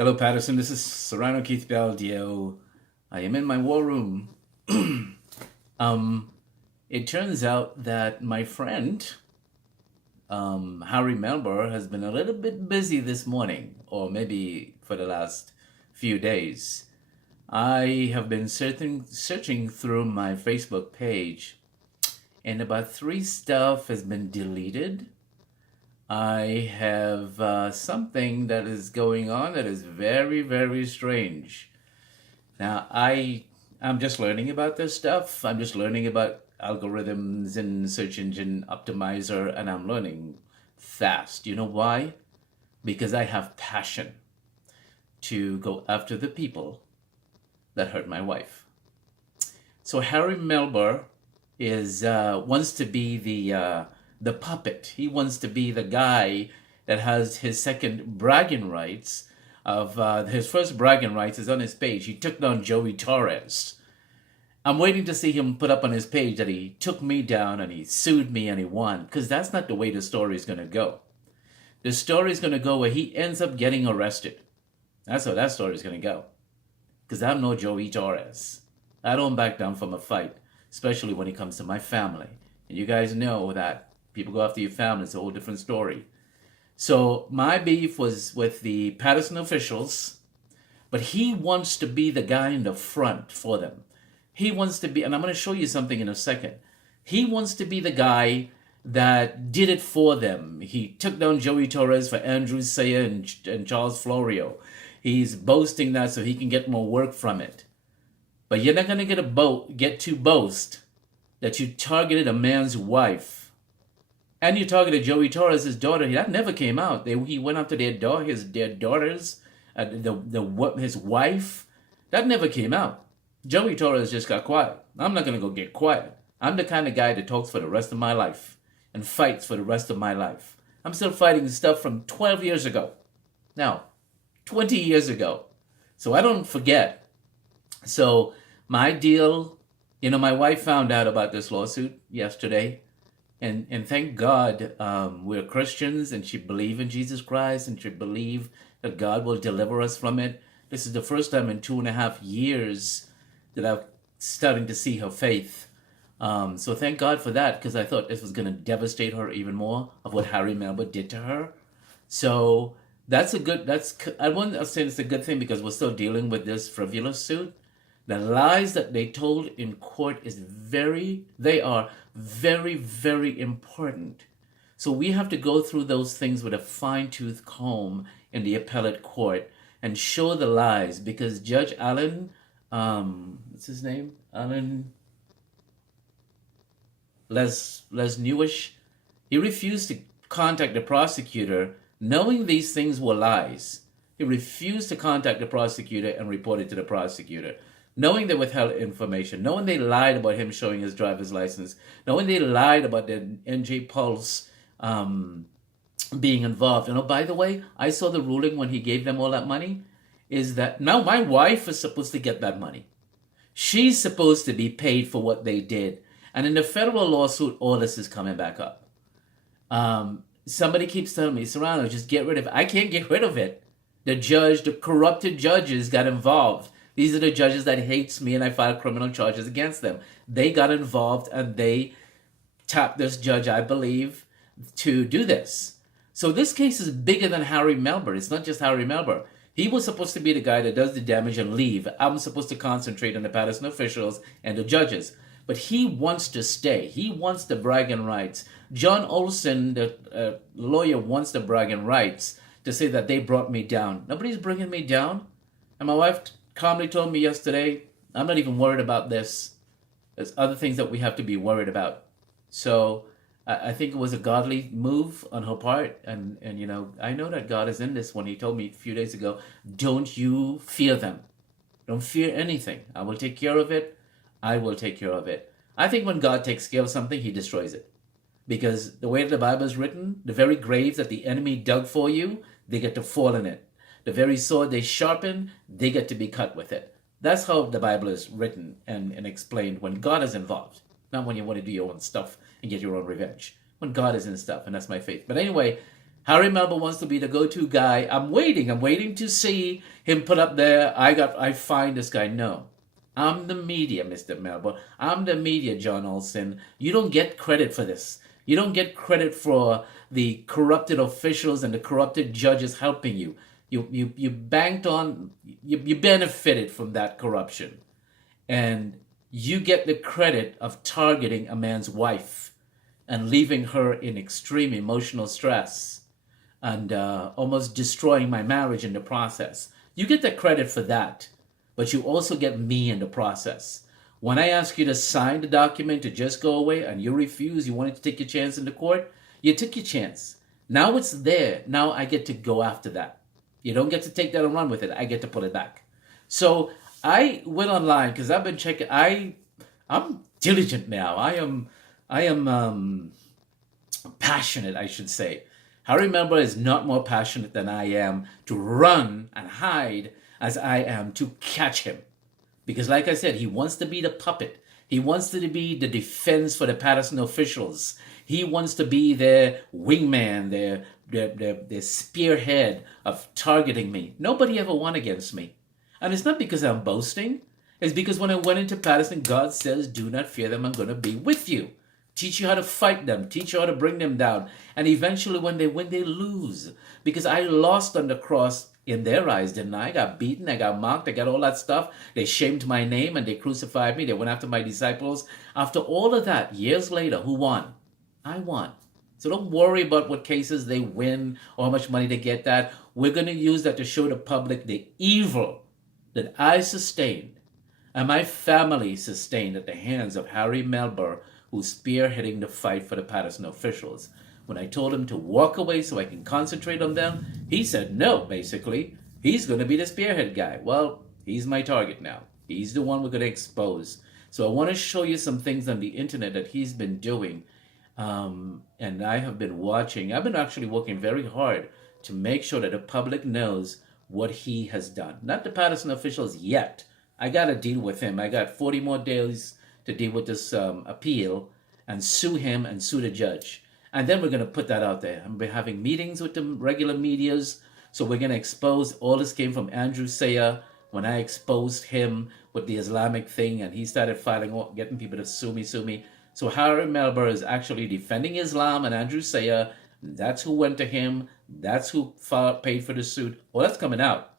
Hello, Patterson. This is Serrano Keith Baldio. I am in my war room. um, it turns out that my friend, Harry Melber, has been a little bit busy this morning, or maybe for the last few days. I have been searching through my Facebook page, and about three stuff has been deleted. I have something that is going on that is very, very strange. Now, I'm just learning about this stuff. I'm just learning about algorithms and search engine optimizer, and I'm learning fast. You know why? Because I have passion to go after the people that hurt my wife. So Harry Melber is wants to be the puppet. He wants to be the guy that has his second bragging rights. Of his first bragging rights is on his page. He took down Joey Torres. I'm waiting to see him put up on his page that he took me down and he sued me and he won, because that's not the way the story is going to go. The story is going to go where he ends up getting arrested. That's how that story is going to go. Because I'm no Joey Torres. I don't back down from a fight, especially when it comes to my family. And you guys know that people go after your family. It's a whole different story. So my beef was with the Patterson officials, but he wants to be the guy in the front for them. He wants to be, and I'm going to show you something in a second. He wants to be the guy that did it for them. He took down Joey Torres for Andrew Sayer and Charles Florio. He's boasting that so he can get more work from it. But you're not going to get to boast that you targeted a man's wife. And you targeted Joey Torres' daughter. That never came out. He went after their daughters, his wife. That never came out. Joey Torres just got quiet. I'm not going to go get quiet. I'm the kind of guy that talks for the rest of my life and fights for the rest of my life. I'm still fighting stuff from 12 years ago. Now, 20 years ago. So I don't forget. So my deal, my wife found out about this lawsuit yesterday. And thank God we're Christians and she believes in Jesus Christ and she believes that God will deliver us from it. This is the first time in 2.5 years that I'm starting to see her faith. So thank God for that, because I thought this was going to devastate her even more of what Harry Melber did to her. So I wouldn't say it's a good thing because we're still dealing with this frivolous suit. The lies that they told in court they are very, very important. So we have to go through those things with a fine-tooth comb in the appellate court and show the lies, because Judge Allen, what's his name? Allen Les Newish, he refused to contact the prosecutor knowing these things were lies. He refused to contact the prosecutor and report it to the prosecutor. Knowing they withheld information, knowing they lied about him showing his driver's license, knowing they lied about the NJ Pulse being involved. And by the way, I saw the ruling when he gave them all that money, is that now my wife is supposed to get that money. She's supposed to be paid for what they did. And in the federal lawsuit, all this is coming back up. Somebody keeps telling me, Serrano, just get rid of it. I can't get rid of it. The corrupted judges got involved. These are the judges that hates me and I filed criminal charges against them. They got involved and they tapped this judge, I believe, to do this. So this case is bigger than Harry Melber. It's not just Harry Melber. He was supposed to be the guy that does the damage and leave. I'm supposed to concentrate on the Patterson officials and the judges. But he wants to stay. He wants the bragging rights. John Olson, the lawyer, wants the bragging rights to say that they brought me down. Nobody's bringing me down. And my wife calmly told me yesterday, I'm not even worried about this. There's other things that we have to be worried about. So I think it was a godly move on her part. And I know that God is in this when he told me a few days ago, don't you fear them. Don't fear anything. I will take care of it. I will take care of it. I think when God takes care of something, he destroys it. Because the way the Bible is written, the very graves that the enemy dug for you, they get to fall in it. The very sword they sharpen, they get to be cut with it. That's how the Bible is written and explained when God is involved. Not when you want to do your own stuff and get your own revenge. When God is in stuff, and that's my faith. But anyway, Harry Melber wants to be the go-to guy. I'm waiting to see him put up there, I find this guy. No. I'm the media, Mr. Melber. I'm the media, John Olson. You don't get credit for this. You don't get credit for the corrupted officials and the corrupted judges helping you. You banked on, you benefited from that corruption. And you get the credit of targeting a man's wife and leaving her in extreme emotional stress and almost destroying my marriage in the process. You get the credit for that, but you also get me in the process. When I ask you to sign the document to just go away and you refuse, you wanted to take your chance in the court, you took your chance. Now it's there. Now I get to go after that. You don't get to take that and run with it. I get to put it back. So I went online because I've been checking. I'm diligent now. I am passionate, I should say. Harry Melber is not more passionate than I am to run and hide as I am to catch him. Because like I said, he wants to be the puppet. He wants to be the defense for the Patterson officials. He wants to be their wingman, their spearhead of targeting me. Nobody ever won against me. And it's not because I'm boasting. It's because when I went into Patterson, God says, do not fear them. I'm going to be with you. Teach you how to fight them. Teach you how to bring them down. And eventually when they win, they lose. Because I lost on the cross in their eyes, didn't I? I got beaten. I got mocked. I got all that stuff. They shamed my name and they crucified me. They went after my disciples. After all of that, years later, who won? I won. So don't worry about what cases they win or how much money they get that. We're going to use that to show the public the evil that I sustained and my family sustained at the hands of Harry Melber, who's spearheading the fight for the Patterson officials. When I told him to walk away so I can concentrate on them, he said no, basically. He's going to be the spearhead guy. Well, he's my target now. He's the one we're going to expose. So I want to show you some things on the internet that he's been doing. And I have been watching. I've been actually working very hard to make sure that the public knows what he has done. Not the Patterson officials yet. I got to deal with him. I got 40 more days to deal with this appeal and sue him and sue the judge. And then we're going to put that out there. I'm having meetings with the regular medias. So we're going to expose. All this came from Andrew Sayer when I exposed him with the Islamic thing. And he started filing, getting people to sue me. So Harry Melber is actually defending Islam and Andrew Sayer. That's who went to him. That's who paid for the suit. Well, that's coming out.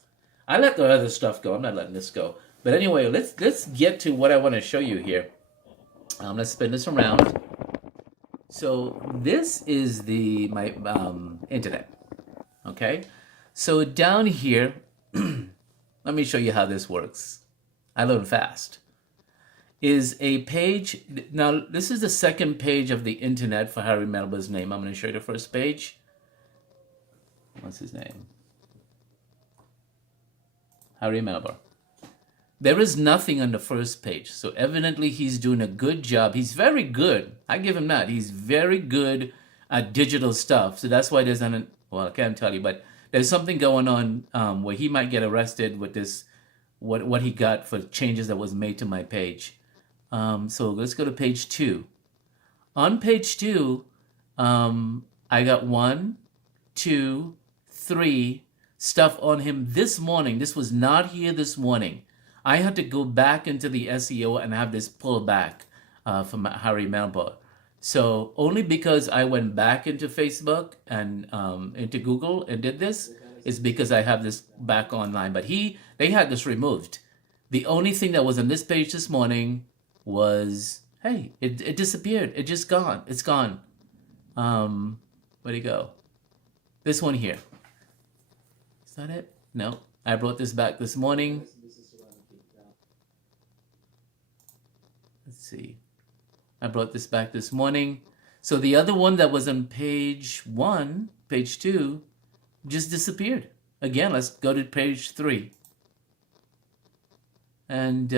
I let the other stuff go. I'm not letting this go. But anyway, let's get to what I want to show you here. Let's spin this around. So this is my internet. Okay. So down here, let me show you how this works. I learn fast. Is a page. Now, this is the second page of the internet for Harry Melber's name. I'm going to show you the first page. What's his name? Harry Melber. There is nothing on the first page. So evidently he's doing a good job. He's very good. I give him that. He's very good at digital stuff. So that's why there's well, I can't tell you, but there's something going on where he might get arrested with this, what he got for changes that was made to my page. So let's go to page 2. On page 2, I got 1, 2, 3 stuff on him this morning. This was not here this morning. I had to go back into the SEO and have this pulled back from Harry Melber. So only because I went back into Facebook and into Google and did this is because I have this back online. But they had this removed. The only thing that was on this page this morning was, hey, it disappeared. It just gone. It's gone. Where'd it go? This one here. Is that it? No. I brought this back this morning. Let's see. I brought this back this morning. So the other one that was on page 1, page 2, just disappeared. Again, let's go to page 3. And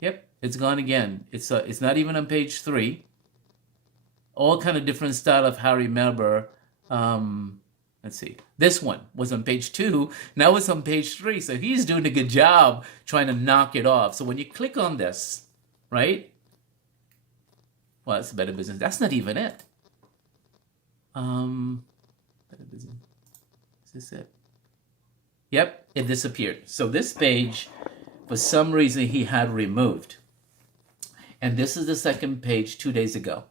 yep, it's gone again. It's not even on page 3. All kind of different style of Harry Melber. Let's see. This one was on page 2. Now it's on page 3. So he's doing a good job trying to knock it off. So when you click on this, right? Well, that's a better business. That's not even it. Um, is this it? Yep, it disappeared. So this page, for some reason, he had removed. And this is the second page 2 days ago.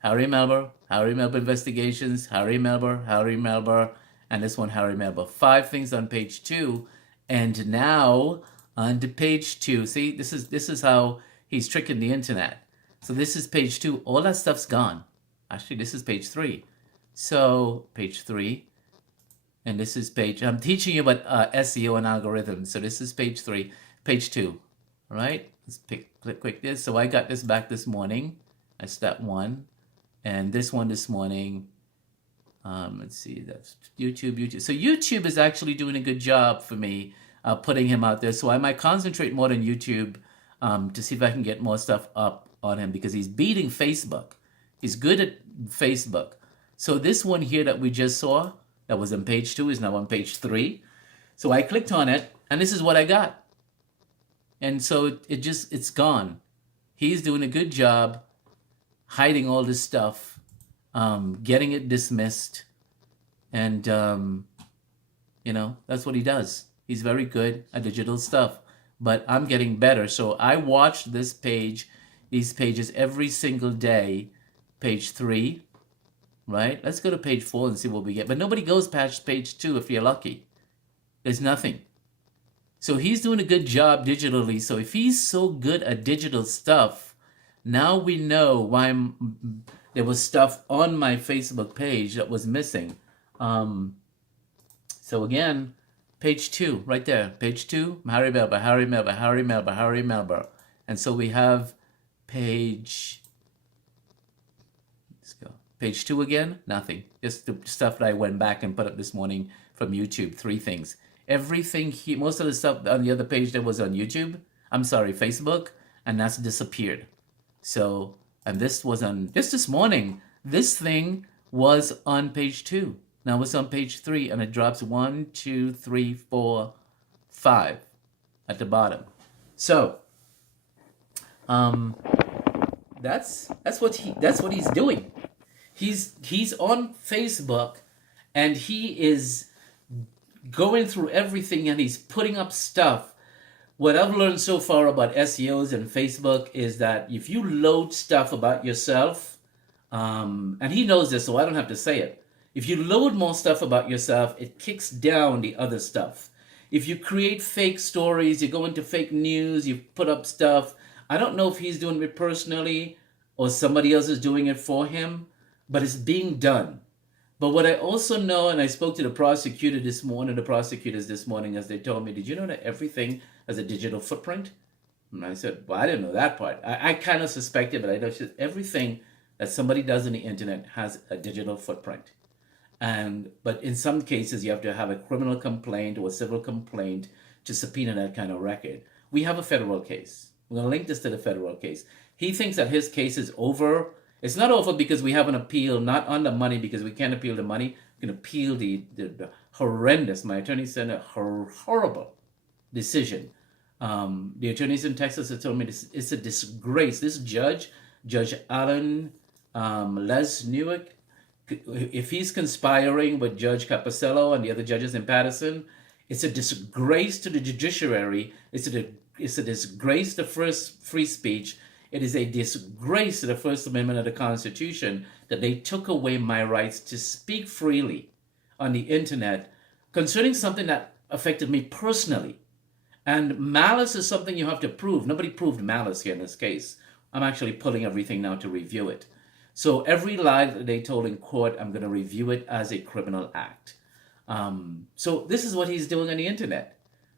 Harry Melber Investigations, Harry Melber, and this one, Harry Melber. 5 things on page 2. And now on to page 2. See, this is how he's tricking the internet. So this is page 2. All that stuff's gone. Actually, this is page 3. So page 3. And this is page, I'm teaching you about SEO and algorithms. So this is page 3, page 2. All right, let's click this. So I got this back this morning. That's that one. And this one this morning. Let's see, that's YouTube. So YouTube is actually doing a good job for me putting him out there. So I might concentrate more on YouTube to see if I can get more stuff up on him, because he's beating Facebook. He's good at Facebook. So this one here that we just saw, that was on page 2, is now on page 3. So I clicked on it, and this is what I got. And so it's gone. He's doing a good job hiding all this stuff, getting it dismissed. And, that's what he does. He's very good at digital stuff. But I'm getting better. So I watch these pages every single day. Page 3, right? Let's go to page 4 and see what we get. But nobody goes past page 2 if you're lucky. There's nothing. So he's doing a good job digitally. So if he's so good at digital stuff, now we know why there was stuff on my Facebook page that was missing. So again, page 2, right there. Page 2, Harry Melber. And so we have page, let's go. Page 2 again, nothing. Just the stuff that I went back and put up this morning from YouTube, 3 things. Everything most of the stuff on the other page that was on Facebook, and that's disappeared. So, and this was on, just this morning, this thing was on page 2. Now it's on page 3, and it drops 1, 2, 3, 4, 5 at the bottom. So, that's what he's doing. He's on Facebook, and he is going through everything, and he's putting up stuff. What I've learned so far about SEOs and Facebook is that if you load stuff about yourself, and he knows this, so I don't have to say it. If you load more stuff about yourself, it kicks down the other stuff. If you create fake stories, you go into fake news, you put up stuff. I don't know if he's doing it personally or somebody else is doing it for him, but it's being done. But what I also know, and I spoke to the prosecutors this morning as they told me, did you know that everything has a digital footprint? And I said, well, I didn't know that part. I kind of suspected, but I know everything that somebody does on the internet has a digital footprint. But in some cases, you have to have a criminal complaint or a civil complaint to subpoena that kind of record. We have a federal case. We're going to link this to the federal case. He thinks that his case is over. It's not over because we have an appeal, not on the money, because we can't appeal the money. We can appeal the horrendous, my attorney said, a horrible decision. The attorneys in Texas have told me it's a disgrace. This Judge Alan Les Newick, if he's conspiring with Judge Caposello and the other judges in Patterson, it's a disgrace to the judiciary. It's a disgrace to free speech. It is a disgrace to the First Amendment of the Constitution that they took away my rights to speak freely on the internet concerning something that affected me personally. And malice is something you have to prove. Nobody proved malice here in this case. I'm actually pulling everything now to review it. So every lie that they told in court, I'm going to review it as a criminal act. So this is what he's doing on the internet.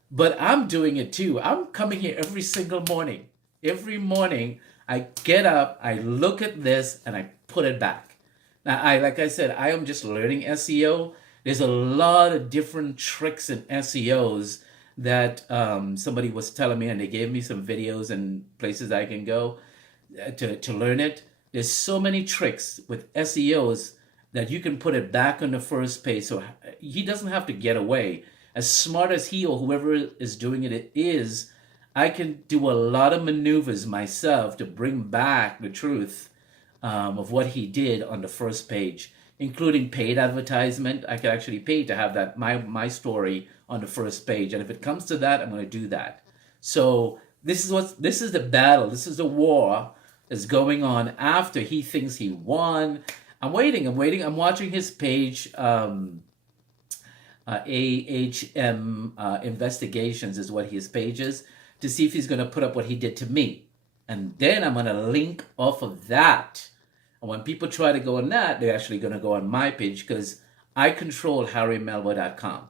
But I'm doing it too. I'm coming here every single morning. Every morning, I get up, I look at this, and I put it back. Now, like I said, I am just learning SEO. There's a lot of different tricks in SEOs that somebody was telling me, and they gave me some videos and places I can go to learn it. There's so many tricks with SEOs that you can put it back on the first page. So he doesn't have to get away. As smart as he or whoever is doing it is, I can do a lot of maneuvers myself to bring back the truth of what he did on the first page. including paid advertisement. I could actually pay to have that my story on the first page. And if it comes to that, I'm going to do that. So this is the battle. This is the war that's going on after he thinks he won. I'm waiting. I'm watching his page. AHM Investigations is what his page is, to see if he's going to put up what he did to me. And then I'm going to link off of that. And when people try to go on that, they're actually going to go on my page, because I control HarryMelber.com.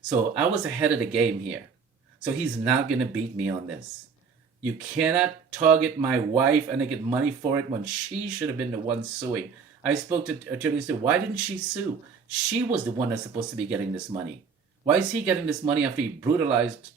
So I was ahead of the game here. So he's not going to beat me on this. You cannot target my wife and get money for it when she should have been the one suing. I spoke to attorneys and said, why didn't she sue? She was the one that's supposed to be getting this money. Why is he getting this money after he brutalized,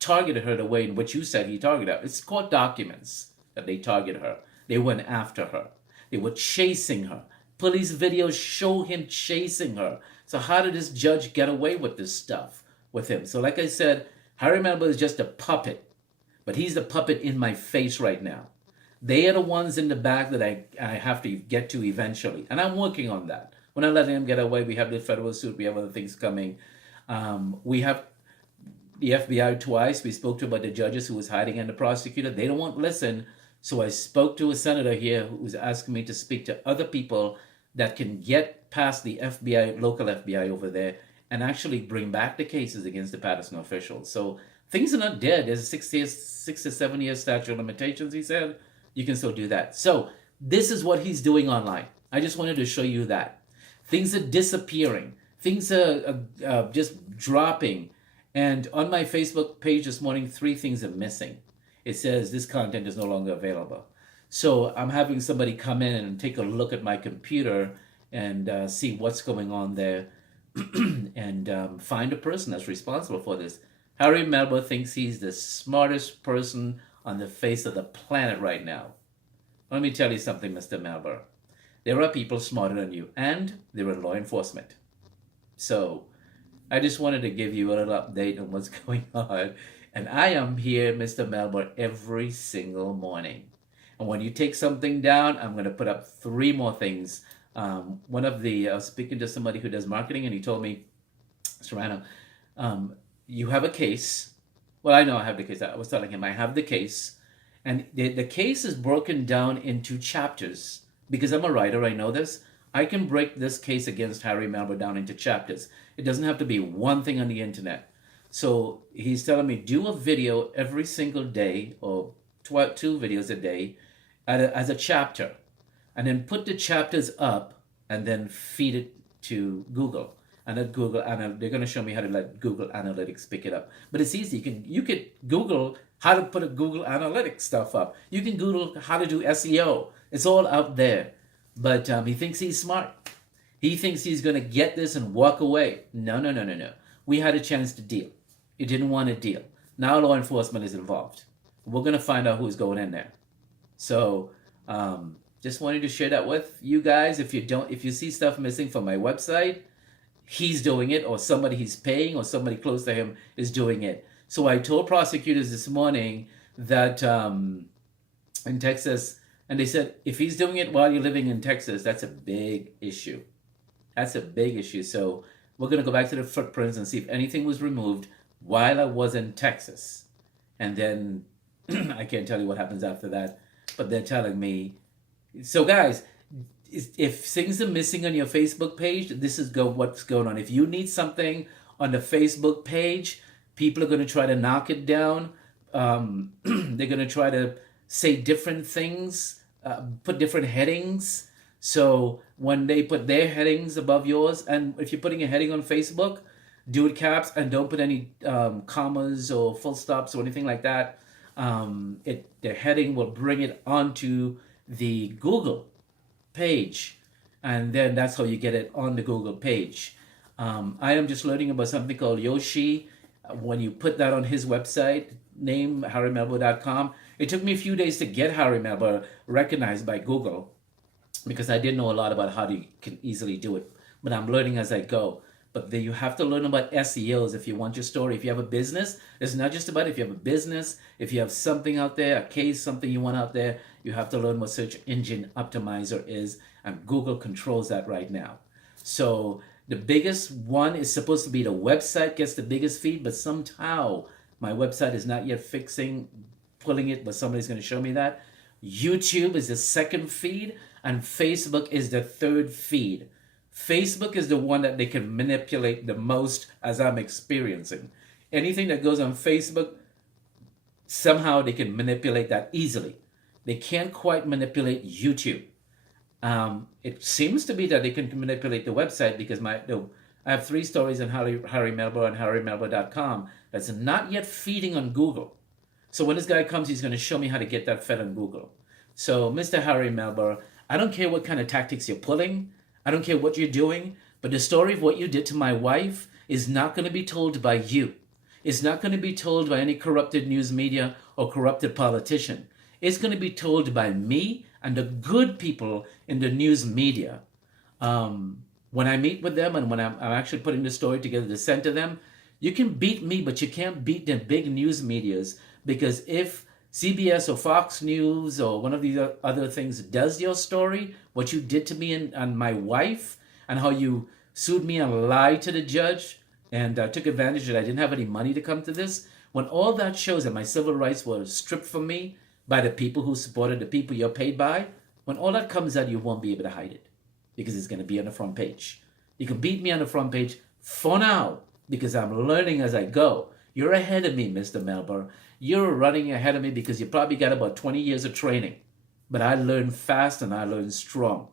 targeted her the way in which you said he targeted her? It's court documents that they targeted her. They went after her. They were chasing her. Police videos show him chasing her. So how did this judge get away with this stuff with him? So like I said, Harry Melber is just a puppet, but he's the puppet in my face right now. They are the ones in the back that I have to get to eventually. And I'm working on that. We're not letting him get away. We have the federal suit. We have other things coming. We have the FBI twice. We spoke to about the judges who was hiding and the prosecutor. They don't want to listen. So I spoke to a senator here who was asking me to speak to other people that can get past the FBI, local FBI over there, and actually bring back the cases against the Patterson officials. So things are not dead. There's a 6 to 7 year statute of limitations, he said. You can still do that. So this is what he's doing online. I just wanted to show you that. Things are disappearing. Things are just dropping. And on my Facebook page this morning, 3 things are missing. It says this content is no longer available. So I'm having somebody come in and take a look at my computer and see what's going on there and find a person that's responsible for this. Harry Melber thinks he's the smartest person on the face of the planet right now. Let me tell you something, Mr. Melber. There are people smarter than you, and they're in law enforcement. So I just wanted to give you a little update on what's going on. And I am here, Mr. Melber, every single morning. And when you take something down, I'm going to put up 3 more things. I was speaking to somebody who does marketing, and he told me, Serrano, you have a case. Well, I know I have the case. I was telling him I have the case. And the case is broken down into chapters. Because I'm a writer, I know this. I can break this case against Harry Melber down into chapters. It doesn't have to be one thing on the internet. So he's telling me, do a video every single day, or 2 videos a day as a chapter. And then put the chapters up and then feed it to Google. And at Google, they're going to show me how to let Google Analytics pick it up. But it's easy. You could Google how to put a Google Analytics stuff up. You can Google how to do SEO. It's all out there. But he thinks he's smart. He thinks he's going to get this and walk away. No. We had a chance to deal. He didn't want to deal. Now law enforcement is involved. We're going to find out who's going in there. So just wanted to share that with you guys. If you see stuff missing from my website, he's doing it, or somebody he's paying, or somebody close to him is doing it. So I told prosecutors this morning that in Texas, and they said, if he's doing it while you're living in Texas, that's a big issue. That's a big issue. So we're going to go back to the footprints and see if anything was removed while I was in Texas. And then I can't tell you what happens after that, but they're telling me. So guys, if things are missing on your Facebook page, this is what's going on. If you need something on the Facebook page, people are going to try to knock it down. They're going to try to say different things, put different headings. So when they put their headings above yours, and if you're putting a heading on Facebook, do it caps and don't put any commas or full stops or anything like that. The heading will bring it onto the Google page, and then that's how you get it on the Google page. I am just learning about something called Yoshi. When you put that on his website, name HarryMelber.com, it took me a few days to get Harry Melber recognized by Google, because I didn't know a lot about how you can easily do it. But I'm learning as I go. But then you have to learn about SEOs if you want your story. If you have a business, it's not just about if you have a business. If you have something out there, a case, something you want out there, You have to learn what search engine optimizer is, and Google controls that right now. So the biggest one is supposed to be the website gets the biggest feed, but somehow my website is not yet pulling it, but somebody's going to show me that. YouTube is the second feed, and Facebook is the third feed. Facebook is the one that they can manipulate the most, as I'm experiencing. Anything that goes on Facebook, somehow they can manipulate that easily. They can't quite manipulate YouTube. It seems to be that they can manipulate the website, because I have 3 stories on Harry Melber and HarryMelber.com that's not yet feeding on Google. So when this guy comes, he's going to show me how to get that fed on Google. So Mr. Harry Melber, I don't care what kind of tactics you're pulling. I don't care what you're doing. But the story of what you did to my wife is not going to be told by you. It's not going to be told by any corrupted news media or corrupted politician. It's going to be told by me and the good people in the news media. When I meet with them and when I'm actually putting the story together to send to them, you can beat me, but you can't beat the big news medias, because if CBS or Fox News or one of these other things does your story, what you did to me and my wife, and how you sued me and lied to the judge and took advantage that I didn't have any money to come to this, when all that shows that my civil rights were stripped from me by the people who supported the people you're paid by, when all that comes out, you won't be able to hide it, because it's going to be on the front page. You can beat me on the front page for now, because I'm learning as I go. You're ahead of me, Mr. Melber. You're running ahead of me because you probably got about 20 years of training. But I learn fast and I learn strong.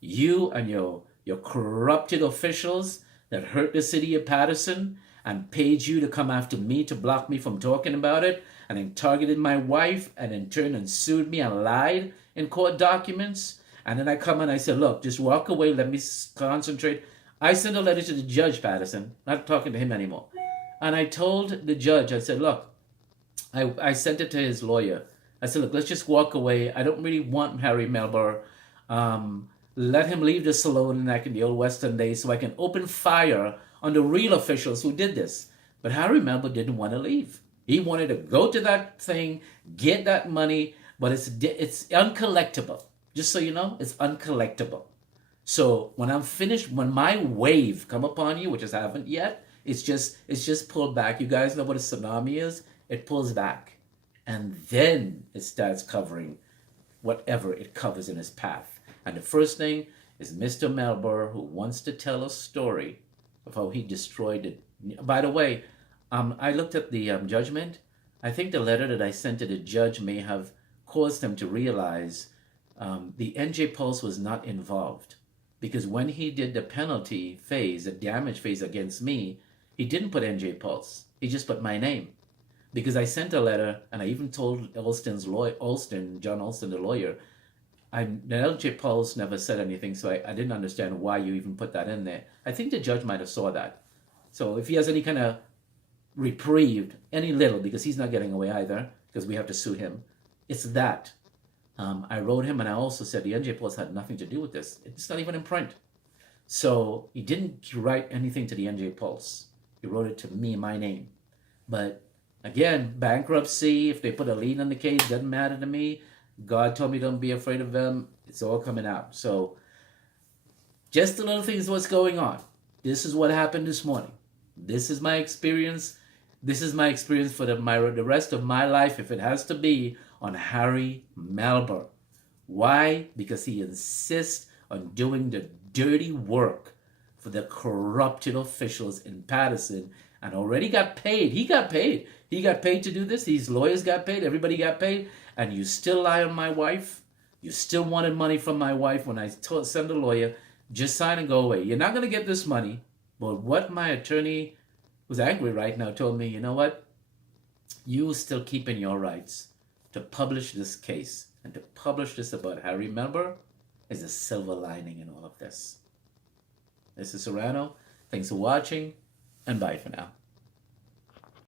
You and your corrupted officials that hurt the city of Patterson and paid you to come after me to block me from talking about it, and then targeted my wife, and in turn and sued me and lied in court documents. And then I come and I said, look, just walk away, let me concentrate. I sent a letter to the judge, Patterson, not talking to him anymore. And I told the judge, I said, look, I sent it to his lawyer. I said, look, let's just walk away. I don't really want Harry Melber. Let him leave the salon like in the old Western days so I can open fire on the real officials who did this. But Harry Melber didn't want to leave. He wanted to go to that thing, get that money, but it's uncollectible. Just so you know, it's uncollectible. So when I'm finished, when my wave come upon you, which I haven't yet, it's just pulled back. You guys know what a tsunami is? It pulls back. And then it starts covering whatever it covers in its path. And the first thing is Mr. Melber, who wants to tell a story of how he destroyed it. By the way, I looked at the judgment. I think the letter that I sent to the judge may have caused him to realize the NJ Pulse was not involved. Because when he did the penalty phase, the damage phase against me, he didn't put NJ Pulse. He just put my name. Because I sent a letter, and I even told John Olston, the lawyer, the NJ Pulse never said anything, so I didn't understand why you even put that in there. I think the judge might have saw that. So if he has any kind of reprieve, any little, because he's not getting away either, because we have to sue him, it's that. I wrote him, and I also said the NJ Pulse had nothing to do with this. It's not even in print. So he didn't write anything to the NJ Pulse. He wrote it to me, my name. But again, bankruptcy, if they put a lien on the case, doesn't matter to me. God told me don't be afraid of them. It's all coming out. So just the little things what's going on. This is what happened this morning. This is my experience. This is my experience for the rest of my life, if it has to be, on Harry Melber. Why? Because he insists on doing the dirty work for the corrupted officials in Patterson, and already got paid. He got paid. He got paid to do this. These lawyers got paid. Everybody got paid. And you still lie on my wife. You still wanted money from my wife when I send a lawyer. Just sign and go away. You're not going to get this money. But what my attorney, who's angry right now, told me, you know what? You still keeping your rights to publish this case. And to publish this about Harry Melber is a silver lining in all of this. This is Serrano. Thanks for watching, and bye for now.